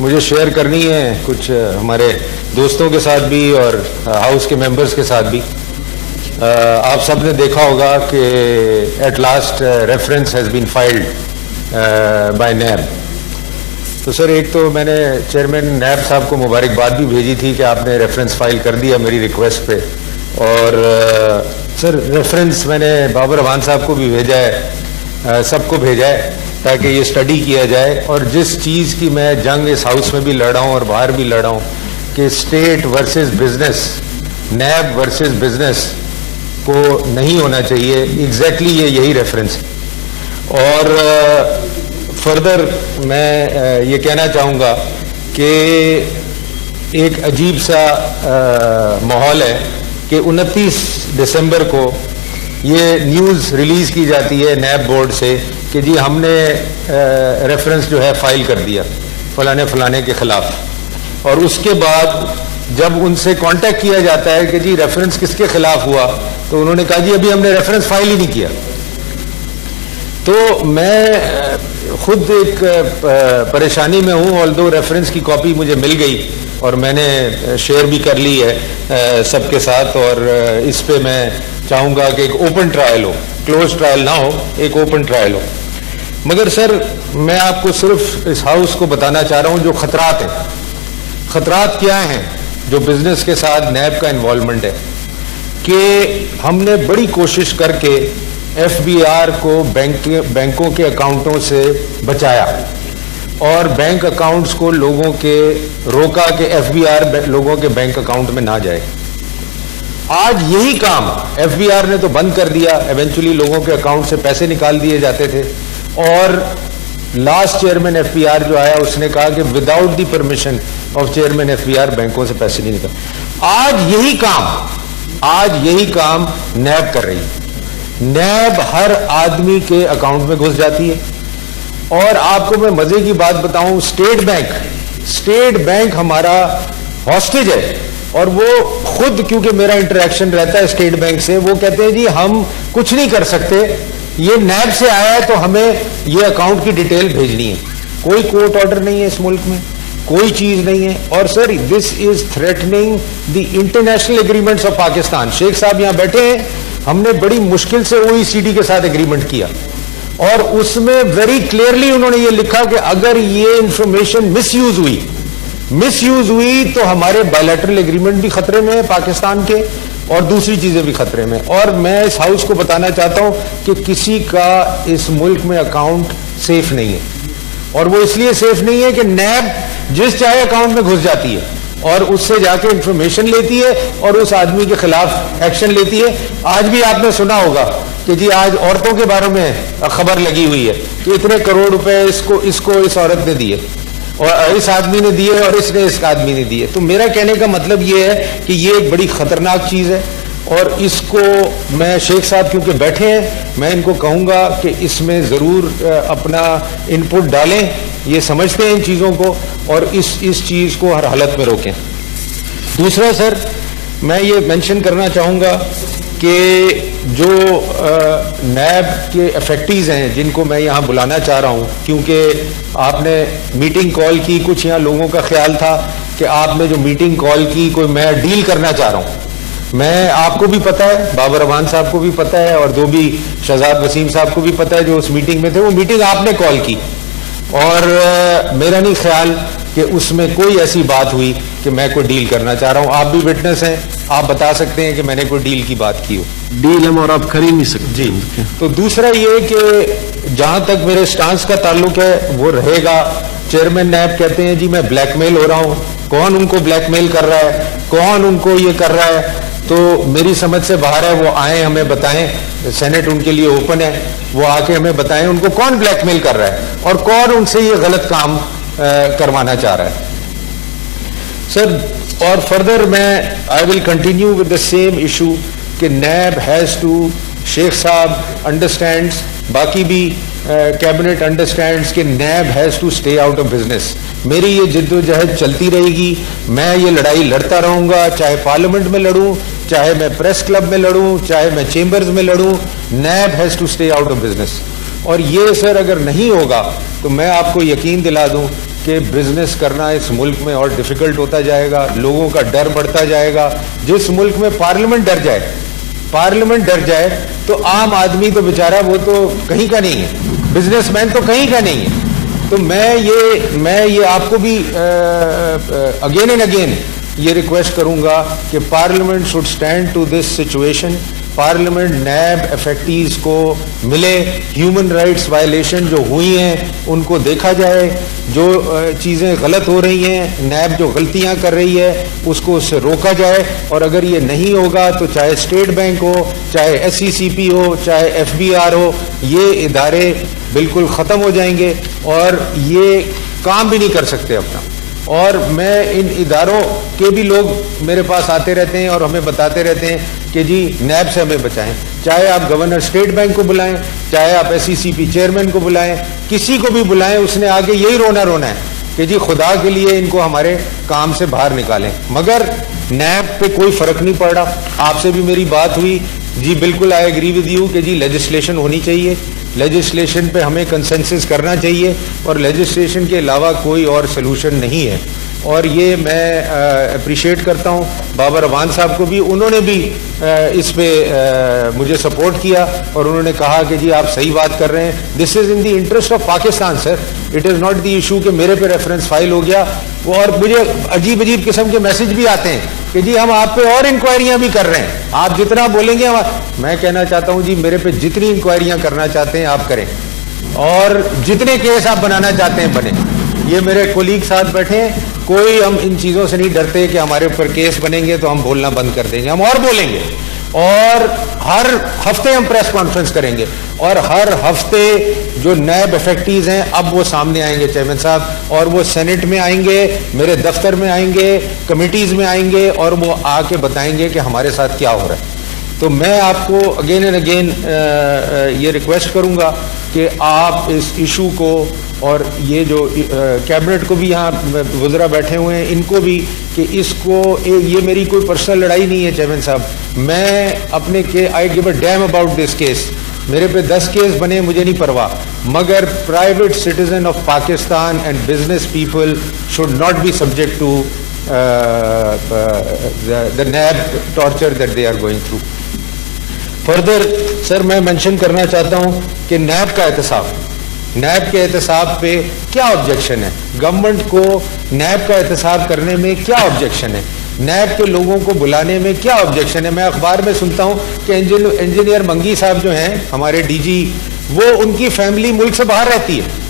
मुझे शेयर करनी है कुछ हमारे दोस्तों के साथ भी और हाउस के मेंबर्स के साथ भी। आप सब ने देखा होगा कि at last reference has been filed by NAB. तो सर एक तो मैंने चेयरमैन नैब साहब को मुबारकबाद भी भेजी थी कि आपने रेफरेंस फाइल कर दिया मेरी रिक्वेस्ट पे, और सर रेफरेंस मैंने बाबर रहमान साहब को भी भेजा है, सबको भेजा है ताकि ये स्टडी किया जाए। और जिस चीज़ की मैं जंग इस हाउस में भी लड़ा हूँ और बाहर भी लड़ा हूँ कि स्टेट वर्सेस बिजनेस, नैब वर्सेस बिजनेस को नहीं होना चाहिए, एग्जैक्टली यही रेफरेंस है। और फर्दर मैं ये कहना चाहूँगा कि एक अजीब सा माहौल है कि 29 दिसंबर को ये न्यूज़ रिलीज़ की जाती है नैब बोर्ड से कि जी हमने रेफरेंस जो है फाइल कर दिया फलाने फलाने के ख़िलाफ़, और उसके बाद जब उनसे कांटेक्ट किया जाता है कि जी रेफरेंस किसके ख़िलाफ़ हुआ, तो उन्होंने कहा जी अभी हमने रेफरेंस फाइल ही नहीं किया। तो मैं खुद एक परेशानी में हूँ, ऑल्दो रेफरेंस की कॉपी मुझे मिल गई और मैंने शेयर भी कर ली है सबके साथ, और इस पे मैं चाहूँगा कि एक ओपन ट्रायल हो, क्लोज ट्रायल ना हो, एक ओपन ट्रायल हो। मगर सर मैं आपको सिर्फ इस हाउस को बताना चाह रहा हूँ जो खतरात हैं। खतरात क्या हैं जो बिजनेस के साथ नैब का इन्वॉल्वमेंट है, कि हमने बड़ी कोशिश करके एफबीआर को बैंकों के अकाउंटों से बचाया और बैंक अकाउंट्स को लोगों के रोका कि एफबीआर लोगों के बैंक अकाउंट में ना जाए। आज यही काम एफबीआर ने तो बंद कर दिया, इवेंचुअली लोगों के अकाउंट से पैसे निकाल दिए जाते थे, और लास्ट चेयरमैन एफबीआर जो आया उसने कहा कि without the permission of chairman FBR बैंकों से पैसे नहीं निकाल। आज यही काम नैब कर रही है। नैब हर आदमी के अकाउंट में घुस जाती है। और आपको मैं मजे की बात बताऊं, स्टेट बैंक हमारा हॉस्टेज है, और वो खुद, क्योंकि मेरा इंटरेक्शन रहता है स्टेट बैंक से, वो कहते हैं जी हम कुछ नहीं कर सकते, ये नैब से आया है तो हमें ये अकाउंट की डिटेल भेजनी है। कोई कोर्ट ऑर्डर नहीं है इस मुल्क में, कोई चीज नहीं है। और sir this is threatening the international agreements of Pakistan. Sheikh साहब यहां बैठे हैं, हमने बड़ी मुश्किल से ओईसीडी के साथ एग्रीमेंट किया, और उसमें वेरी क्लियरली उन्होंने ये लिखा कि अगर ये इंफॉर्मेशन मिसयूज हुई तो हमारे बायलैटरल एग्रीमेंट भी खतरे में है पाकिस्तान के, और दूसरी चीजें भी खतरे में। और मैं इस हाउस को बताना चाहता हूं कि किसी का इस मुल्क में अकाउंट सेफ नहीं है, और वो इसलिए सेफ नहीं है कि नैब जिस चाहे अकाउंट में घुस जाती है और उससे जाके इंफॉर्मेशन लेती है और उस आदमी के खिलाफ एक्शन लेती है। आज भी आपने सुना होगा कि जी आज औरतों के बारे में खबर लगी हुई है कि इतने करोड़ रुपए इसको इस औरत ने दिए, और इस आदमी ने दिए, और इसने इस आदमी ने दिए। तो मेरा कहने का मतलब ये है कि ये एक बड़ी खतरनाक चीज है, और इसको मैं शेख साहब क्योंकि बैठे हैं, मैं इनको कहूँगा कि इसमें ज़रूर अपना इनपुट डालें, ये समझते हैं इन चीज़ों को, और इस चीज़ को हर हालत में रोकें। दूसरा सर मैं ये मेंशन करना चाहूँगा कि जो नैब के इफेक्टिव्स हैं जिनको मैं यहाँ बुलाना चाह रहा हूँ, क्योंकि आपने मीटिंग कॉल की, कुछ यहाँ लोगों का ख्याल था कि आपने जो मीटिंग कॉल की कोई मैं डील करना चाह रहा हूँ। मैं, आपको भी पता है, बाबर रहमान साहब को भी पता है, और दो भी शहजाद वसीम साहब को भी पता है जो उस मीटिंग में थे, वो मीटिंग आपने कॉल की, और मेरा नहीं ख्याल कि उसमें कोई ऐसी बात हुई कि मैं कोई डील करना चाह रहा हूँ। आप भी विटनेस हैं, आप बता सकते हैं कि मैंने कोई डील की बात की हो। डील हम और आप खरीद नहीं सकते जी। तो दूसरा ये कि जहां तक मेरे स्टांस का ताल्लुक है वो रहेगा। चेयरमैन नैब कहते हैं जी मैं ब्लैकमेल हो रहा हूँ, कौन उनको ब्लैकमेल कर रहा है, कौन उनको ये कर रहा है, तो मेरी समझ से बाहर है। वो आए हमें बताएं, सेनेट उनके लिए ओपन है, वो आके हमें बताएं उनको कौन ब्लैकमेल कर रहा है और कौन उनसे ये गलत काम करवाना चाह रहा है सर। और फर्दर मैं I will continue with the same issue कि नैब हैज टू, शेख साहब अंडरस्टैंड्स, बाकी भी कैबिनेट अंडरस्टैंड्स कि NAB has to stay out of business. मेरी ये जिद्दोजहद चलती रहेगी, मैं ये लड़ाई लड़ता रहूंगा, चाहे पार्लियामेंट में लड़ूं, चाहे मैं प्रेस क्लब में लड़ूं, चाहे मैं चेंबर्स में लड़ूं। NAB has to stay out of business. और ये सर अगर नहीं होगा तो मैं आपको यकीन दिला दूं कि बिजनेस करना इस मुल्क में और डिफिकल्ट होता जाएगा, लोगों का डर बढ़ता जाएगा। जिस मुल्क में पार्लियामेंट डर जाए तो आम आदमी तो बेचारा वो तो कहीं का नहीं है, बिजनेसमैन तो कहीं का नहीं है। तो मैं ये आपको भी अगेन एंड अगेन ये रिक्वेस्ट करूंगा कि parliament should stand to this situation. Parliament NAB affectees को मिले, ह्यूमन राइट्स वायलेशन जो हुई हैं उनको देखा जाए, जो चीज़ें गलत हो रही हैं, नैब जो गलतियां कर रही है उसको उससे रोका जाए। और अगर ये नहीं होगा तो चाहे स्टेट बैंक हो, चाहे SECP हो, चाहे FBR हो, ये इदारे बिल्कुल ख़त्म हो जाएंगे और ये काम भी नहीं कर सकते अपना। और मैं इन इदारों के भी लोग मेरे पास आते रहते हैं और हमें बताते रहते हैं कि जी नैब से हमें बचाएं। चाहे आप गवर्नर स्टेट बैंक को बुलाएं, चाहे आप SECP चेयरमैन को बुलाएं, किसी को भी बुलाएं, उसने आगे यही रोना है कि जी खुदा के लिए इनको हमारे काम से बाहर निकालें। मगर नैब पे कोई फर्क नहीं पड़ रहा। आपसे भी मेरी बात हुई, जी बिल्कुल आई एग्री विद यू कि जी लेजिस्लेशन होनी चाहिए, लेजिस्लेशन पे हमें कंसेंसस करना चाहिए और लेजिस्लेशन के अलावा कोई और सलूशन नहीं है। और ये मैं अप्रिशिएट करता हूँ बाबर अवान साहब को भी, उन्होंने भी इस पे मुझे सपोर्ट किया और उन्होंने कहा कि जी आप सही बात कर रहे हैं, this is in the interest of Pakistan sir, it is not the issue कि मेरे पे रेफरेंस फाइल हो गया। और मुझे अजीब अजीब किस्म के मैसेज भी आते हैं कि जी हम आप पे और इंक्वायरियां भी कर रहे हैं, आप जितना बोलेंगे हम। मैं कहना चाहता हूं जी मेरे पे जितनी इंक्वायरियां करना चाहते हैं आप करें और जितने केस आप बनाना चाहते हैं बने। ये मेरे कोलीग साथ बैठे हैं, कोई हम इन चीज़ों से नहीं डरते कि हमारे ऊपर केस बनेंगे तो हम बोलना बंद कर देंगे, हम और बोलेंगे। और हर हफ्ते हम प्रेस कॉन्फ्रेंस करेंगे और हर हफ्ते जो नैब अफेक्टीज हैं अब वो सामने आएंगे चेयरमैन साहब, और वो सेनेट में आएंगे, मेरे दफ्तर में आएंगे, कमिटीज़ में आएंगे और वो आके बताएंगे कि हमारे साथ क्या हो रहा है। तो मैं आपको अगेन एंड अगेन ये रिक्वेस्ट करूंगा कि आप इस इशू को, और ये जो कैबिनेट को भी यहाँ वज़रा बैठे हुए हैं इनको भी, कि इसको ये मेरी कोई पर्सनल लड़ाई नहीं है चेयरमैन साहब, मैं अपने के I give a damn about this case, मेरे पे 10 केस बने मुझे नहीं परवाह, मगर private citizen of Pakistan and business people should not be subject to the NAB torture that they are going through. Further sir मैं मेंशन करना चाहता हूँ कि नैब का एहतसाब, नैब के एहतसाब पे क्या ऑब्जेक्शन है, गवर्नमेंट को नैब का एहतसाब करने में क्या ऑब्जेक्शन है, नैब के लोगों को बुलाने में क्या ऑब्जेक्शन है। मैं अखबार में सुनता हूँ कि इंजीनियर मंगी साहब जो हैं हमारे DG, वो उनकी फैमिली मुल्क से बाहर रहती है।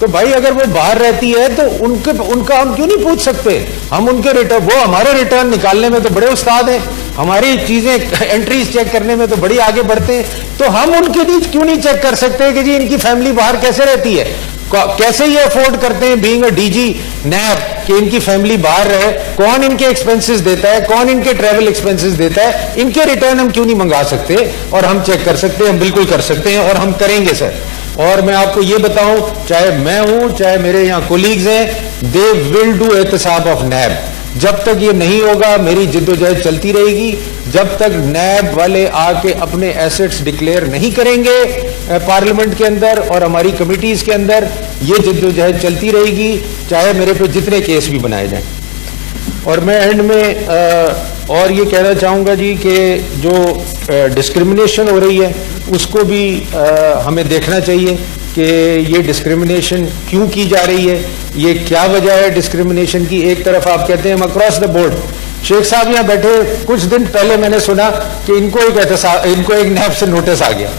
तो भाई अगर वो बाहर रहती है तो उनका हम क्यों नहीं पूछ सकते, हम उनके रिटर्न, वो हमारे रिटर्न निकालने में तो बड़े उस्ताद हैं, हमारी चीजें एंट्रीज चेक करने में तो बड़ी आगे बढ़ते हैं, तो हम उनके लिए क्यों नहीं चेक कर सकते कि जी इनकी फैमिली बाहर कैसे रहती है, कैसे ये अफोर्ड करते हैं बीइंग अ DG नैब कि इनकी फैमिली बाहर रहे, कौन इनके एक्सपेंसेस देता है, कौन इनके ट्रैवल एक्सपेंसेस देता है, इनके रिटर्न हम क्यों नहीं मंगा सकते और हम चेक कर सकते हैं, हम बिल्कुल कर सकते हैं और हम करेंगे सर। और मैं आपको ये बताऊं, चाहे मैं हूं चाहे मेरे यहाँ कोलीग्स हैं, दे विल डू एहतसाब ऑफ नैब। जब तक ये नहीं होगा मेरी जिद्दोजहद चलती रहेगी, जब तक नैब वाले आके अपने एसेट्स डिक्लेयर नहीं करेंगे पार्लियामेंट के अंदर और हमारी कमिटीज के अंदर, ये जिद्दोजहद चलती रहेगी, चाहे मेरे पे जितने केस भी बनाए जाएं। और मैं एंड में और ये कहना चाहूँगा जी कि जो डिस्क्रिमिनेशन हो रही है उसको भी हमें देखना चाहिए कि ये डिस्क्रिमिनेशन क्यों की जा रही है, ये क्या वजह है डिस्क्रिमिनेशन की। एक तरफ आप कहते हैं हम अक्रॉस द बोर्ड, शेख साहब यहाँ बैठे, कुछ दिन पहले मैंने सुना कि इनको एक नैब से नोटिस आ गया।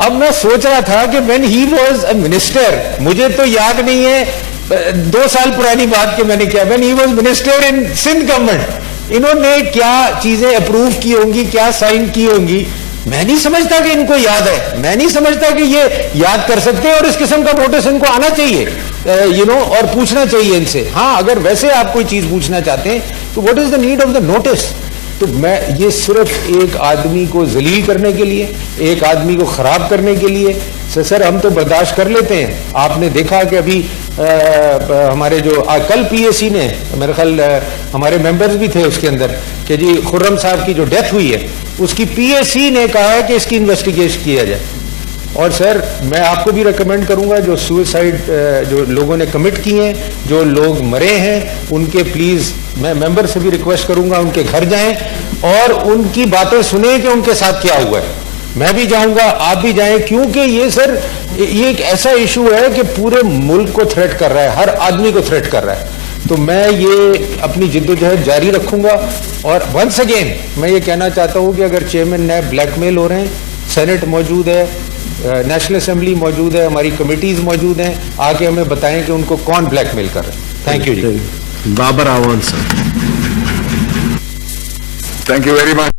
अब मैं सोच रहा था कि when he was a minister, मुझे तो याद नहीं है 2 साल पुरानी बात कि मैंने किया, when he was minister in Sindh government, इन्होंने क्या चीजें अप्रूव की होंगी, क्या साइन की होंगी, मैं नहीं समझता कि इनको याद है, मैं नहीं समझता कि ये याद कर सकते हैं। और इस किस्म का नोटिस इनको आना चाहिए और पूछना चाहिए इनसे। हाँ, अगर वैसे आप कोई चीज पूछना चाहते हैं तो what is the need of the notice. तो मैं ये सिर्फ एक आदमी को जलील करने के लिए, एक आदमी को खराब करने के लिए, सर हम तो बर्दाश्त कर लेते हैं। आपने देखा कि अभी हमारे जो कल PAC ने, मेरे ख्याल हमारे मेंबर्स भी थे उसके अंदर, कि जी खुर्रम साहब की जो डेथ हुई है उसकी PAC ने कहा है कि इसकी इन्वेस्टिगेशन किया जाए। और सर मैं आपको भी रेकमेंड करूंगा जो सुसाइड जो लोगों ने कमिट किए हैं, जो लोग मरे हैं, उनके प्लीज मैं मेंबर से भी रिक्वेस्ट करूंगा उनके घर जाएं और उनकी बातें सुने कि उनके साथ क्या हुआ है। मैं भी जाऊंगा, आप भी जाएं, क्योंकि ये सर ये एक ऐसा इशू है कि पूरे मुल्क को थ्रेट कर रहा है, हर आदमी को थ्रेट कर रहा है। तो मैं ये अपनी जिद्दोजहद जारी रखूंगा। और वंस अगेन मैं ये कहना चाहता हूं कि अगर चेयरमैन नैब ब्लैकमेल हो रहे हैं, सेनेट मौजूद है, नेशनल असेंबली मौजूद है, हमारी कमिटीज मौजूद हैं, आके हमें बताएं कि उनको कौन ब्लैकमेल कर रहे हैं। Thank you ji. Babar Awan sir. Thank you very much.